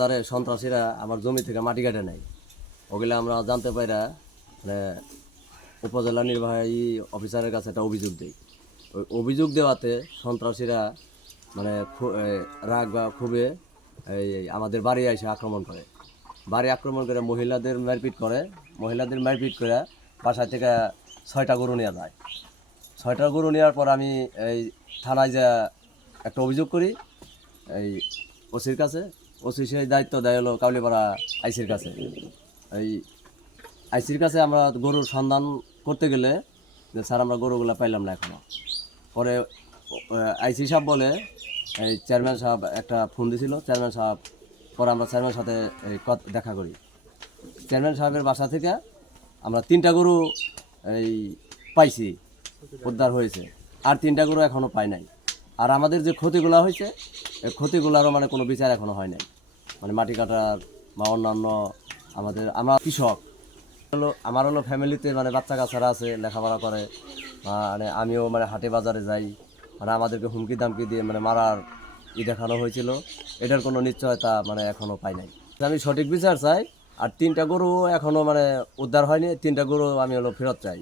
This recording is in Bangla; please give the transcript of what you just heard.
দারে সন্ত্রাসীরা আমার জমি থেকে মাটি কাটে নেয়, ওগুলো আমরা জানতে পাইরা মানে উপজেলা নির্বাহী অফিসারের কাছে একটা অভিযোগ দিই। ওই অভিযোগ দেওয়াতে সন্ত্রাসীরা মানে রাগ বা ক্ষোভে আমাদের বাড়ি এসে আক্রমণ করে। বাড়ি আক্রমণ করে মহিলাদের মারপিট করে। মহিলাদের মারপিট করে বাসা থেকে 6টা গরু নিয়ে যায়। 6টা গরু নেওয়ার পর আমি এই থানায় যা একটা অভিযোগ করি এই ওসির কাছে। ওসি সেই দায়িত্ব দেয় হলো কাউলিপাড়া আইসির কাছে। এই আইসির কাছে আমরা গরুর সন্ধান করতে গেলে যে স্যার আমরা গরুগুলো পাইলাম না এখনও। পরে আইসি সাহেব বলে এই চেয়ারম্যান সাহেব একটা ফোন দিয়েছিল চেয়ারম্যান সাহেব। পরে আমরা চেয়ারম্যানের সাথে দেখা করি। চেয়ারম্যান সাহেবের বাসা থেকে আমরা 3টা গরু এই পাইছি, উদ্ধার হয়েছে। আর 3টা গরু এখনও পাই নাই। আর আমাদের যে ক্ষতিগুলো হয়েছে এই ক্ষতিগুলোরও মানে কোনো বিচার এখনও হয় নাই। মানে মাটি কাটার বা অন্যান্য আমরা কৃষক আমার হলো ফ্যামিলিতে মানে বাচ্চা কাচ্চারা আছে, লেখাপড়া করে। মানে আমিও মানে হাটে বাজারে যাই, মানে আমাদেরকে হুমকি দামকি দিয়ে মানে মারার দেখানো হয়েছিল। এটার কোনো নিশ্চয়তা মানে এখনও পাই নাই। আমি সঠিক বিচার চাই। আর 3টা গরু এখনও মানে উদ্ধার হয়নি, 3টা গরু আমি ফেরত চাই।